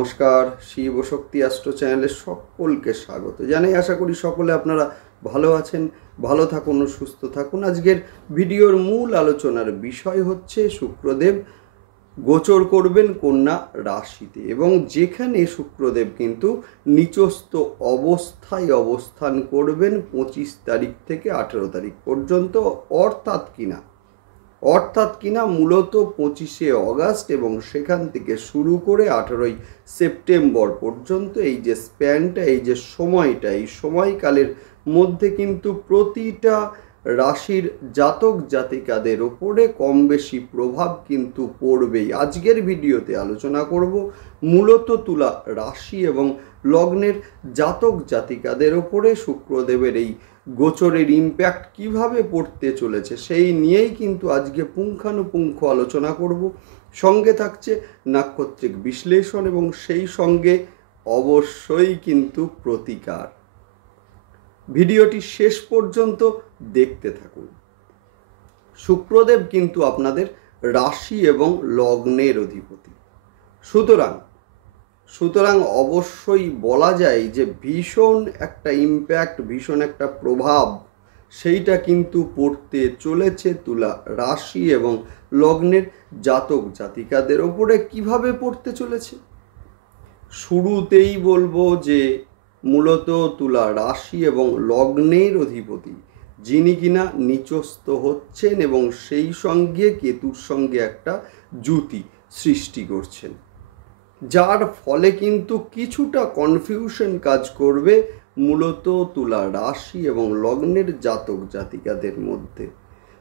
নমস্কার, শিব শক্তি অ্যাস্ট্রো চ্যানেলে সকলকে স্বাগত জানাই। আশা করি সকলে আপনারা ভালো আছেন, ভালো থাকুন ও সুস্থ থাকুন। আজকের ভিডিওর মূল আলোচনার বিষয় হচ্ছে শুক্রদেব গোচর করবেন কন্যা রাশিতে, এবং যেখানে শুক্রদেব কিন্তু নিচস্থ অবস্থায় অবস্থান করবেন 25 তারিখ থেকে 18 তারিখ পর্যন্ত, অর্থাৎ কিনা মূলত 25শে অগাস্ট এবং সেখান থেকে শুরু করে 18ই সেপ্টেম্বর পর্যন্ত এই যে স্প্যানটা, এই যে সময়টা, এই সময়কালের মধ্যে কিন্তু প্রতিটা রাশির জাতক জাতিকাদের ওপরে কম বেশি প্রভাব কিন্তু পড়বেই। আজকের ভিডিওতে আলোচনা করব মূলত তুলা রাশি এবং লগ্নের জাতক জাতিকাদের ওপরে শুক্রদেবের এই গোচরের ইম্প্যাক্ট কিভাবে পড়তে চলেছে সেই নিয়েই কিন্তু আজকে পুঙ্খানুপুঙ্খ আলোচনা করব। সঙ্গে থাকছে নাক্ষত্রিক বিশ্লেষণ এবং সেই সঙ্গে অবশ্যই কিন্তু প্রতিকার। ভিডিওটি শেষ পর্যন্ত দেখতে থাকুন। শুক্রদেব কিন্তু আপনাদের রাশি এবং লগ্নের অধিপতি, সুতরাং অবশ্যই বলা যায় যে ভীষণ একটা ইম্প্যাক্ট, ভীষণ একটা প্রভাব সেইটা কিন্তু পড়তে চলেছে তুলা রাশি এবং লগ্নের জাতক জাতিকাদের ওপরে। কিভাবে পড়তে চলেছে শুরুতেই বলবো যে মূলত তুলা রাশি এবং লগ্নের অধিপতি যিনি কিনা নিচস্থ হচ্ছেন এবং সেই সঙ্গে কেতুর সঙ্গে একটা জুতি সৃষ্টি করছেন, যার ফলে কিন্তু কিছুটা কনফিউশন কাজ করবে মূলত তুলা রাশি এবং লগ্নের জাতক জাতিকাদের মধ্যে।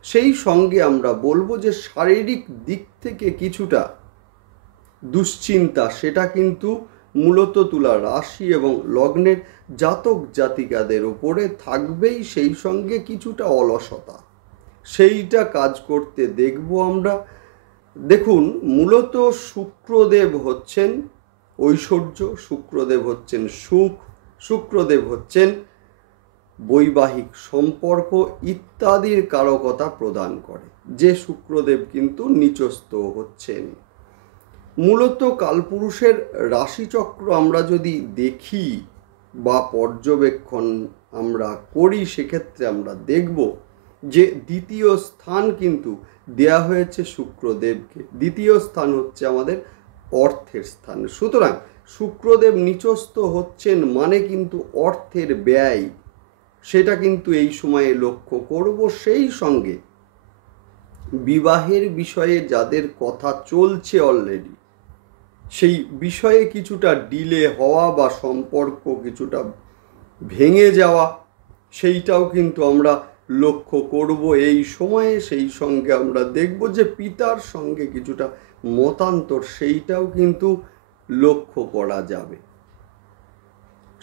সেই সঙ্গে আমরা বলবো যে শারীরিক দিক থেকে কিছুটা দুশ্চিন্তা সেটা কিন্তু মূলত তুলা রাশি এবং লগ্নের জাতক জাতিকাদের উপরে থাকবেই, সেই সঙ্গে কিছুটা অলসতা সেইটা কাজ করতে দেখব আমরা। দেখুন, মূলত শুক্রদেব হচ্ছেন ঐশ্বর্য, শুক্রদেব হচ্ছেন সুখ, শুক্রদেব হচ্ছেন বৈবাহিক সম্পর্ক ইত্যাদির কারকতা প্রদান করে, যে শুক্রদেব কিন্তু নিচস্থ হচ্ছেন। মূলত কালপুরুষের রাশিচক্র আমরা যদি দেখি বা পর্যবেক্ষণ আমরা করি, সেক্ষেত্রে আমরা দেখব যে দ্বিতীয় স্থান কিন্তু দেয়া হয়েছে শুক্রদেবকে। দ্বিতীয় স্থান হচ্ছে আমাদের অর্থের স্থান। সুতরাং শুক্রদেব নিচস্থ হচ্ছেন মানে কিন্তু অর্থের ব্যয় সেটা কিন্তু এই সময়ে লক্ষ্য করব। সেই সঙ্গে বিবাহের বিষয়ে যাদের কথা চলছে অলরেডি, সেই বিষয়ে কিছুটা ডিলে হওয়া বা সম্পর্ক কিছুটা ভেঙে যাওয়া সেইটাও কিন্তু আমরা লক্ষ্য করব এই সময়ে। সেই সঙ্গে আমরা দেখব যে পিতার সঙ্গে কিছুটা মতান্তর সেইটাও কিন্তু লক্ষ্য করা যাবে।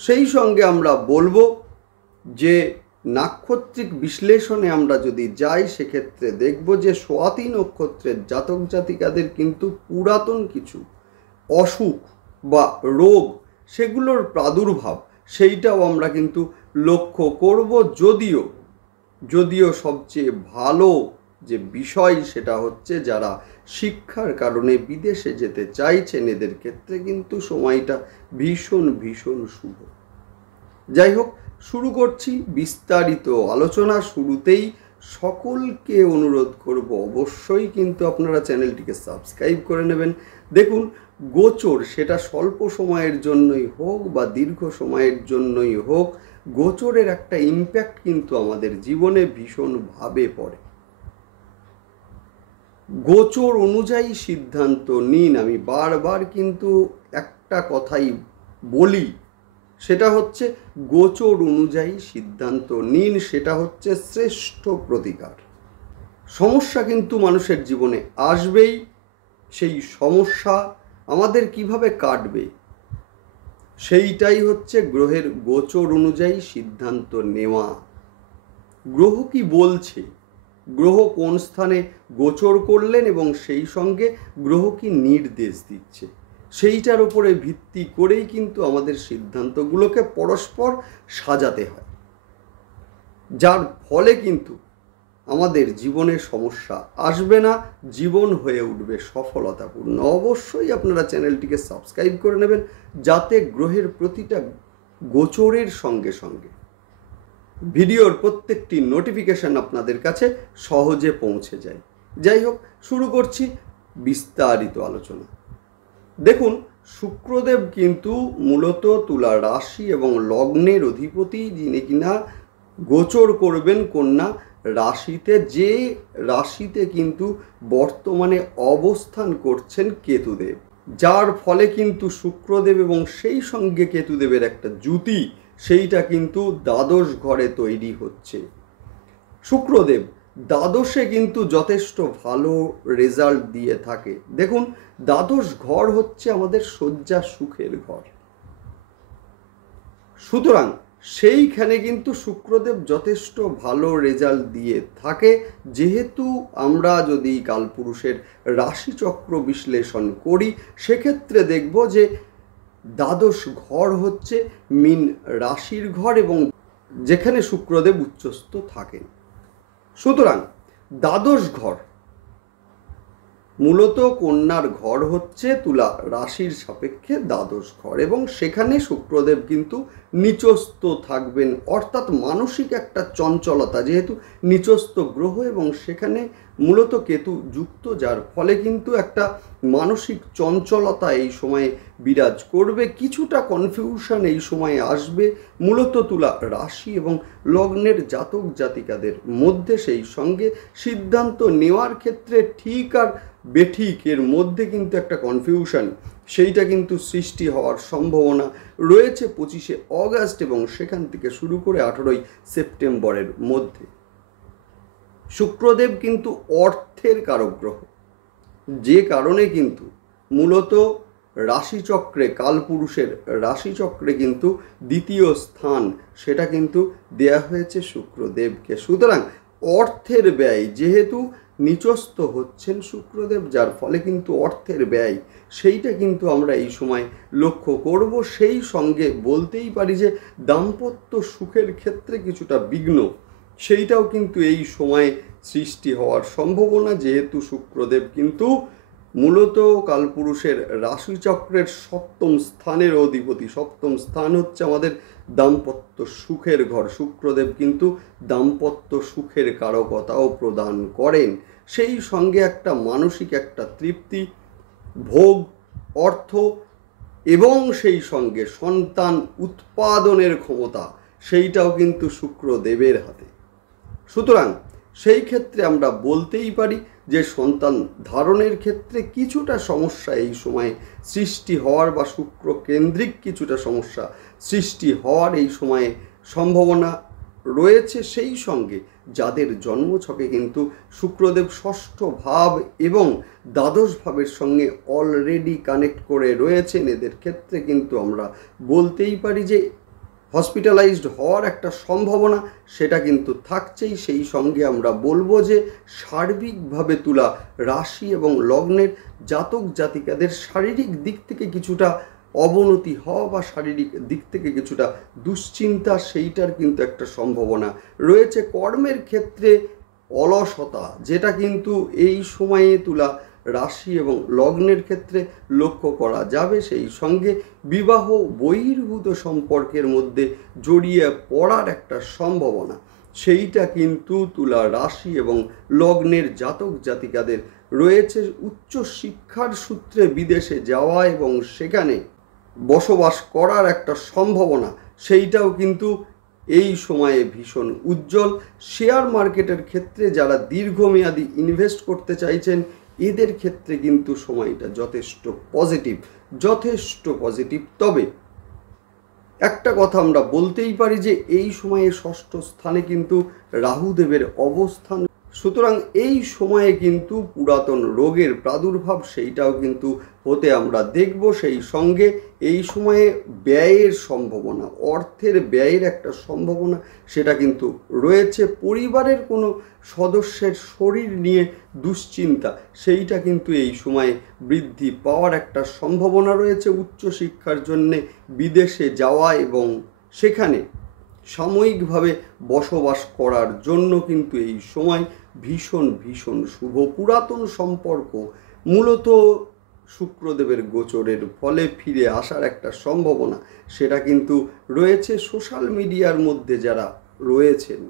সেই সঙ্গে আমরা বলবো যে নাক্ষত্রিক বিশ্লেষণে আমরা যদি যাই, সেক্ষেত্রে দেখব যে স্বাতী নক্ষত্রের জাতক জাতিকাদের কিন্তু পুরাতন কিছু অসুখ বা রোগ সেগুলোর প্রাদুর্ভাব সেইটাও আমরা কিন্তু লক্ষ্য করব। যদিও সবচেয়ে ভালো যে বিষয় সেটা হচ্ছে যারা শিক্ষার কারণে বিদেশে যেতে চাইছেন, এদের ক্ষেত্রে কিন্তু সময়টা ভীষণ ভীষণ শুভ। যাই হোক, শুরু করছি বিস্তারিত আলোচনা। শুরুতেই সকলকে অনুরোধ করব অবশ্যই কিন্তু আপনারা চ্যানেলটিকে সাবস্ক্রাইব করে নেবেন। দেখুন, গোচর সেটা স্বল্প সময়ের জন্যই হোক বা দীর্ঘ সময়ের জন্যই হোক, গোচরের একটা ইম্প্যাক্ট কিন্তু আমাদের জীবনে ভীষণভাবে পড়ে। গোচর অনুযায়ী সিদ্ধান্ত নিন। আমি বারবার কিন্তু একটা কথাই বলি, সেটা হচ্ছে গোচর অনুযায়ী সিদ্ধান্ত নিন, সেটা হচ্ছে শ্রেষ্ঠ প্রতিকার। সমস্যা কিন্তু মানুষের জীবনে আসবেই, সেই সমস্যা আমাদের কিভাবে কাটবে সেইটাই হচ্ছে গ্রহের গোচর অনুযায়ী সিদ্ধান্ত নেওয়া। গ্রহ কি বলছে, গ্রহ কোন স্থানে গোচর করলেন এবং সেই সঙ্গে গ্রহ কি নির্দেশ দিচ্ছে, সেইটার উপরে ভিত্তি করেই কিন্তু আমাদের সিদ্ধান্তগুলোকে পরস্পর সাজাতে হয়, যার ফলে কিন্তু আমাদের জীবনে সমস্যা আসবে না, জীবন হয়ে উঠবে সফলতাপূর্ণ। অবশ্যই আপনারা চ্যানেলটিকে সাবস্ক্রাইব করে নেবেন, যাতে গ্রহের প্রতিটা গোচরের সঙ্গে সঙ্গে ভিডিওর প্রত্যেকটি নোটিফিকেশন আপনাদের কাছে সহজে পৌঁছে যায়। যাই হোক, শুরু করছি বিস্তারিত আলোচনা। দেখুন, শুক্রদেব কিন্তু মূলত তুলা রাশি এবং লগ্নের অধিপতি, যিনি কিনা গোচর করবেন কন্যা রাশিতে, যে রাশিতে কিন্তু বর্তমানে অবস্থান করছেন কেতুদেব, যার ফলে কিন্তু শুক্রদেব এবং সেই সঙ্গে কেতুদেবের একটা জুতি, সেইটা কিন্তু দ্বাদশ ঘরে তৈরি হচ্ছে। শুক্রদেব দ্বাদশে কিন্তু যথেষ্ট ভালো রেজাল্ট দিয়ে থাকে। দেখুন, দ্বাদশ ঘর হচ্ছে আমাদের শয্যা সুখের ঘর, সুতরাং সেইখানে কিন্তু শুক্রদেব যথেষ্ট ভালো রেজাল্ট দিয়ে থাকে। যেহেতু আমরা যদি কালপুরুষের রাশিচক্র বিশ্লেষণ করি, সেক্ষেত্রে দেখব যে দ্বাদশ ঘর হচ্ছে মীন রাশির ঘর এবং যেখানে শুক্রদেব উচ্চস্থ থাকেন। সুতরাং দ্বাদশ ঘর মূলত কন্যার ঘর হচ্ছে তুলা রাশির সাপেক্ষে দ্বাদশ ঘর, এবং সেখানে শুক্রদেব কিন্তু নিচস্থ থাকবেন, অর্থাৎ মানসিক একটা চঞ্চলতা, যেহেতু নিচস্থ গ্রহ এবং সেখানে মূলত কেতু যুক্ত, যার ফলে কিন্তু একটা মানসিক চঞ্চলতা এই সময়ে বিরাজ করবে, কিছুটা কনফিউশন এই সময়ে আসবে মূলত তুলা রাশি এবং লগ্নের জাতক জাতিকাদের মধ্যে। সেই সঙ্গে সিদ্ধান্ত নেওয়ার ক্ষেত্রে ঠিক আর বেঠিকের মধ্যে কিন্তু একটা কনফিউশন, সেইটা কিন্তু সৃষ্টি হওয়ার সম্ভাবনা রয়েছে 25শে অগাস্ট এবং সেখান থেকে শুরু করে 18ই সেপ্টেম্বরের মধ্যে। শুক্রদেব কিন্তু অর্থের কারক গ্রহ, যে কারণে কিন্তু মূলত রাশিচক্রে, কালপুরুষের রাশিচক্রে কিন্তু দ্বিতীয় স্থান সেটা কিন্তু দেয়া হয়েছে শুক্রদেবকে। সুতরাং অর্থের ব্যয়, যেহেতু নিচস্থ হচ্ছেন শুক্রদেব, যার ফলে কিন্তু অর্থের ব্যয় সেইটা কিন্তু আমরা এই সময় লক্ষ্য করব। সেই সঙ্গে বলতেই পারি যে দাম্পত্য সুখের ক্ষেত্রে কিছুটা বিঘ্ন, সেইটাও কিন্তু এই সময়ে সৃষ্টি হওয়ার সম্ভাবনা, যেহেতু শুক্রদেব কিন্তু মূলত কালপুরুষের রাশিচক্রের সপ্তম স্থানের অধিপতি। সপ্তম স্থান হচ্ছে আমাদের দাম্পত্য সুখের ঘর। শুক্রদেব কিন্তু দাম্পত্য সুখের কারকতাও প্রদান করেন, সেই সঙ্গে একটা মানসিক একটা তৃপ্তি, ভোগ, অর্থ এবং সেই সঙ্গে সন্তান উৎপাদনের ক্ষমতা, সেইটাও কিন্তু শুক্রদেবের হাতে। সুতরাং সেই ক্ষেত্রে আমরা বলতেই পারি যে সন্তান ধারণের ক্ষেত্রে কিছুটা সমস্যা এই সময়ে সৃষ্টি হওয়ার বা শুক্র কেন্দ্রিক কিছুটা সমস্যা সৃষ্টি হওয়ার এই সময়ে সম্ভাবনা রয়েছে। সেই সঙ্গে যাদের জন্মছকে কিন্তু শুক্রদেব ষষ্ঠ ভাব এবং দ্বাদশ ভাবের সঙ্গে অলরেডি কানেক্ট করে রয়েছেন, এদের ক্ষেত্রে কিন্তু আমরা বলতেই পারি যে হসপিটালাইজড হওয়ার একটা সম্ভাবনা সেটা কিন্তু থাকছেই। সেই সঙ্গে আমরা বলবো যে সার্বিকভাবে তুলা রাশি এবং লগ্নের জাতক জাতিকাদের শারীরিক দিক থেকে কিছুটা অবনতি হওয়া বা শারীরিক দিক থেকে কিছুটা দুশ্চিন্তা, সেইটার কিন্তু একটা সম্ভাবনা রয়েছে। কর্মের ক্ষেত্রে অলসতা, যেটা কিন্তু এই সময়ে তুলা রাশি এবং লগ্নের ক্ষেত্রে লক্ষ্য করা যাবে। সেই সঙ্গে বিবাহ বহির্ভূত সম্পর্কের মধ্যে জড়িয়ে পড়ার একটা সম্ভাবনা, সেইটা কিন্তু তুলা রাশি এবং লগ্নের জাতক জাতিকাদের রয়েছে। উচ্চ শিক্ষার সূত্রে বিদেশে যাওয়া এবং সেখানে বসবাস করার একটা সম্ভাবনা, সেইটাও কিন্তু এই সময়ে ভীষণ উজ্জ্বল। শেয়ার মার্কেটের ক্ষেত্রে যারা দীর্ঘমেয়াদী ইনভেস্ট করতে চাইছেন, এদের ক্ষেত্রে কিন্তু সময়টা যথেষ্ট পজিটিভ। তবে একটা কথা আমরা বলতেই পারি যে এই সময়ে ষষ্ঠ স্থানে কিন্তু রাহুদেবের অবস্থান, সুতরাং এই সময়ে কিন্তু পুরাতন রোগের প্রাদুর্ভাব সেইটাও কিন্তু হতে আমরা দেখব। সেই সঙ্গে এই সময়ে ব্যয়ের সম্ভাবনা, অর্থের ব্যয়ের একটা সম্ভাবনা সেটা কিন্তু রয়েছে। পরিবারের কোনো সদস্যের শরীর নিয়ে দুশ্চিন্তা, সেইটা কিন্তু এই সময়ে বৃদ্ধি পাওয়ার একটা সম্ভাবনা রয়েছে। উচ্চশিক্ষার জন্যে বিদেশে যাওয়া এবং সেখানে সাময়িকভাবে বসবাস করার জন্য কিন্তু এই সময় ভীষণ ভীষণ শুভ। পুরাতন সম্পর্ক মূলত শুক্রদেবের গোচরের ফলে ফিরে আসার একটা সম্ভাবনা সেটা কিন্তু রয়েছে। সোশ্যাল মিডিয়ার মধ্যে যারা রয়েছেন,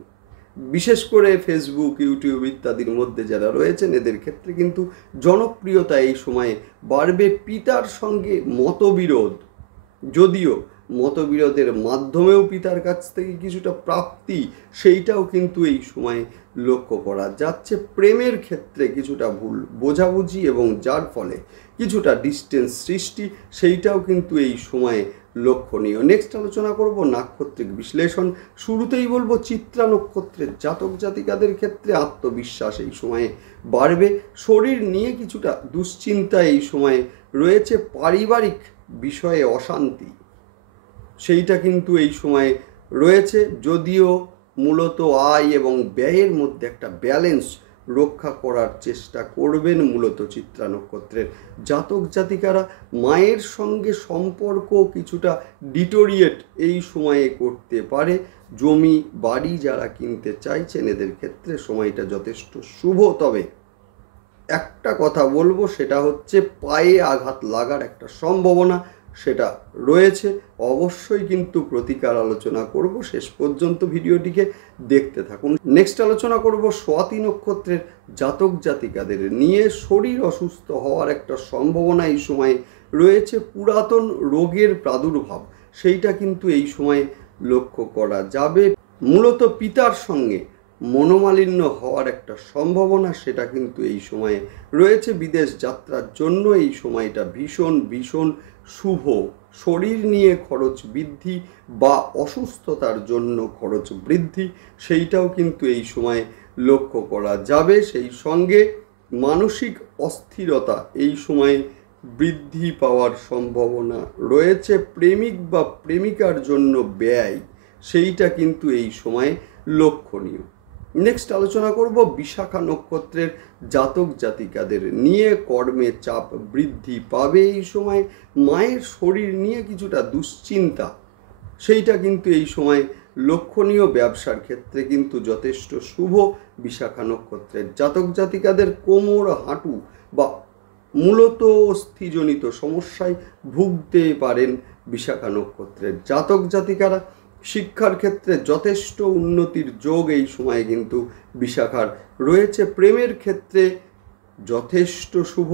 বিশেষ করে ফেসবুক, ইউটিউব ইত্যাদির মধ্যে যারা রয়েছেন, এদের ক্ষেত্রে কিন্তু জনপ্রিয়তা এই সময়ে বাড়বে। পিতার সঙ্গে মতবিরোধ, যদিও মতবিরোধের মাধ্যমেও পিতার কাছ থেকে কিছুটা প্রাপ্তি, সেইটাও কিন্তু এই সময়ে লক্ষ্য করা যাচ্ছে। প্রেমের ক্ষেত্রে কিছুটা ভুল বোঝাবুঝি এবং যার ফলে কিছুটা ডিস্টেন্স সৃষ্টি, সেইটাও কিন্তু এই সময়ে লক্ষণীয়। নেক্সট আলোচনা করব নাক্ষত্রিক বিশ্লেষণ। শুরুতেই বলবো চিত্রা নক্ষত্রের জাতক জাতিকাদের ক্ষেত্রে আত্মবিশ্বাস এই সময়ে বাড়বে। শরীর নিয়ে কিছুটা দুশ্চিন্তা এই সময়ে রয়েছে। পারিবারিক বিষয়ে অশান্তি সেইটা কিন্তু এই সময়ে রয়েছে, যদিও মূলত আয় এবং ব্যয়ের মধ্যে একটা ব্যালেন্স রক্ষা করার চেষ্টা করবেন মূলত চিত্রা নক্ষত্রের জাতক জাতিকারা। মায়ের সঙ্গে সম্পর্ক কিছুটা ডিটোরিয়েট এই সময়ে করতে পারে। জমি বাড়ি যারা কিনতে চাইছেন এদের ক্ষেত্রে সময়টা যথেষ্ট শুভ। তবে একটা কথা বলবো, সেটা হচ্ছে পায়ে আঘাত লাগার একটা সম্ভাবনা সেটা রয়েছে। অবশ্যই কিন্তু প্রতিকার আলোচনা করব, শেষ পর্যন্ত ভিডিওটিকে দেখতে থাকুন। নেক্সট আলোচনা করব স্বাতি নক্ষত্রের জাতক জাতিকাদের নিয়ে। শরীর অসুস্থ হওয়ার একটা সম্ভাবনা এই সময়ে রয়েছে। পুরাতন রোগের প্রাদুর্ভাব সেইটা কিন্তু এই সময়ে লক্ষ্য করা যাবে। মূলত পিতার সঙ্গে মনোমালিন্য হওয়ার একটা সম্ভাবনা সেটা কিন্তু এই সময়ে রয়েছে। বিদেশ যাত্রার জন্য এই সময়টা ভীষণ ভীষণ শুভ। শরীর নিয়ে খরচ বৃদ্ধি বা অসুস্থতার জন্য খরচ বৃদ্ধি সেইটাও কিন্তু এই সময়ে লক্ষ্য করা যাবে। সেই সঙ্গে মানসিক অস্থিরতা এই সময়ে বৃদ্ধি পাওয়ার সম্ভাবনা রয়েছে। প্রেমিক বা প্রেমিকার জন্য ব্যয় সেইটা কিন্তু এই সময়ে লক্ষণীয়। নেক্সট আলোচনা করব বিশাখা নক্ষত্রের জাতক জাতিকাদের নিয়ে। কর্মে চাপ বৃদ্ধি পাবে এই সময়। মায়ের শরীর নিয়ে কিছুটা দুশ্চিন্তা সেইটা কিন্তু এই সময় লক্ষণীয়। ব্যবসার ক্ষেত্রে কিন্তু যথেষ্ট শুভ। বিশাখা নক্ষত্রের জাতক জাতিকাদের কোমর, হাঁটু বা মূলত অস্থিজনিত সমস্যায় ভুগতে পারেন বিশাখা নক্ষত্রের জাতক জাতিকারা। শিক্ষার ক্ষেত্রে যথেষ্ট উন্নতির যোগ এই সময়ে কিন্তু বিশাখার রয়েছে। প্রেমের ক্ষেত্রে যথেষ্ট শুভ,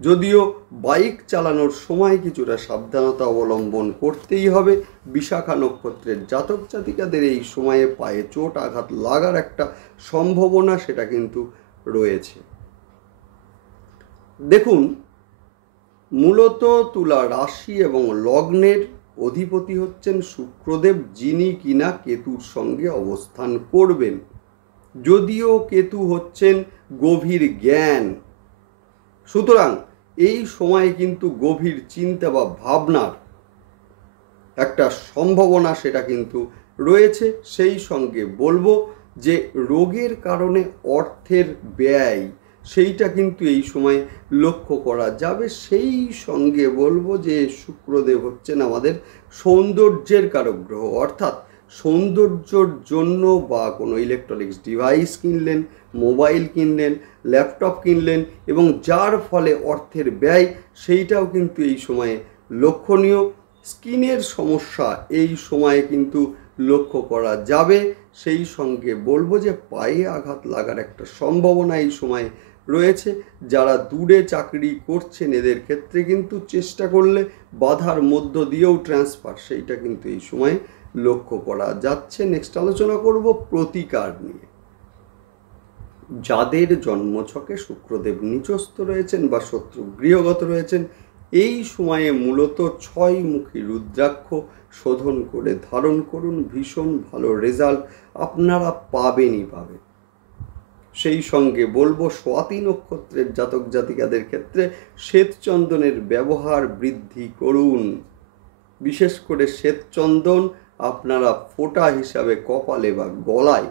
যদিও বাইক চালানোর সময় কিছুটা সাবধানতা অবলম্বন করতেই হবে। বিশাখা নক্ষত্রের জাতক জাতিকাদের এই সময়ে পায়ে চোট আঘাত লাগার একটা সম্ভাবনা সেটা কিন্তু রয়েছে। দেখুন, মূলত তুলা রাশি এবং লগ্নের অধিপতি হচ্ছেন শুক্রদেব, যিনি কিনা কেতুর সঙ্গে অবস্থান করবেন। যদিও কেতু হচ্ছেন গভীর জ্ঞান, সুতরাং এই সময়ে কিন্তু গভীর চিন্তা বা ভাবনার একটা সম্ভাবনা সেটা কিন্তু রয়েছে। সেই সঙ্গে বলবো যে রোগের কারণে অর্থের ব্যয় সেইটা কিন্তু এই সময় লক্ষ্য করা যাবে। সেই সঙ্গে বলবো যে শুক্রদেব হচ্ছেন আমাদের সৌন্দর্যের কারক গ্রহ, অর্থাৎ সৌন্দর্যর জন্য বা কোনো ইলেকট্রনিক্স ডিভাইস কিনলেন, মোবাইল কিনলেন, ল্যাপটপ কিনলেন এবং যার ফলে অর্থের ব্যয় সেইটাও কিন্তু এই সময়ে লক্ষণীয়। স্কিনের সমস্যা এই সময়ে কিন্তু লক্ষ্য করা যাবে। সেই সঙ্গে বলবো যে পায়ে আঘাত লাগার একটা সম্ভাবনা এই সময়ে রয়েছে। যারা দূরে চাকরি করছেন এদের ক্ষেত্রে কিন্তু চেষ্টা করলে বাধার মধ্য দিয়েও ট্রান্সফার সেইটা কিন্তু এই সময়ে লক্ষ্য করা যাচ্ছে। নেক্সট আলোচনা করব প্রতিকার নিয়ে। যাদের জন্মছকে শুক্রদেব নিচস্থ রয়েছেন বা শত্রু গৃহগত রয়েছেন, এই সময়ে মূলত 6 মুখী রুদ্রাক্ষ শোধন করে ধারণ করুন। ভীষণ ভালো রেজাল্ট আপনারা পাবেনই পাবেন। সেই সঙ্গে বলবো স্বাতি নক্ষত্রের জাতক জাতিকাদের ক্ষেত্রে শ্বেতচন্দনের ব্যবহার বৃদ্ধি করুন। বিশেষ করে শ্বেতচন্দন আপনারা ফোঁটা হিসাবে কপালে বা গলায়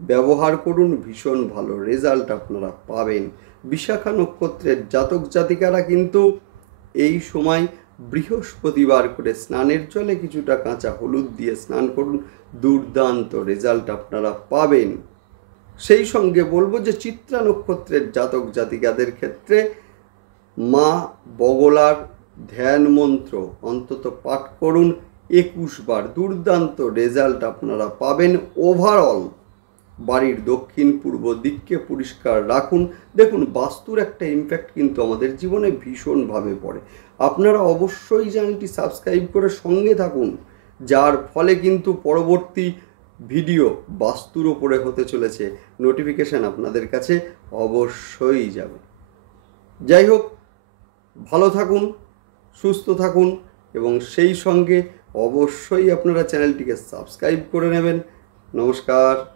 ব্যবহার করুন, ভীষণ ভালো রেজাল্ট আপনারা পাবেন। বিশাখা নক্ষত্রের জাতক জাতিকারা কিন্তু এই সময় বৃহস্পতিবার করে স্নানের জলে কিছুটা কাঁচা হলুদ দিয়ে স্নান করুন, দুর্দান্ত রেজাল্ট আপনারা পাবেন। সেই সঙ্গে বলবো যে চিত্রা নক্ষত্রের জাতক জাতিকাদের ক্ষেত্রে মা বগলার ধ্যান মন্ত্র অন্তত পাঠ করুন 21 বার, দুর্দান্ত রেজাল্ট আপনারা পাবেন। ওভারঅল বাড়ির দক্ষিণ পূর্ব দিককে পরিষ্কার রাখুন। দেখুন, বাস্তুর একটা ইমপ্যাক্ট কিন্তু আমাদের জীবনে ভীষণভাবে পড়ে। আপনারা অবশ্যই চ্যানেলটি সাবস্ক্রাইব করে সঙ্গে থাকুন, যার ফলে কিন্তু পরবর্তী ভিডিও বাস্তুর ওপরে হতে চলেছে, নোটিফিকেশান আপনাদের কাছে অবশ্যই যাবে। যাই হোক, ভালো থাকুন, সুস্থ থাকুন এবং সেই সঙ্গে অবশ্যই আপনারা চ্যানেলটিকে সাবস্ক্রাইব করে নেবেন। নমস্কার।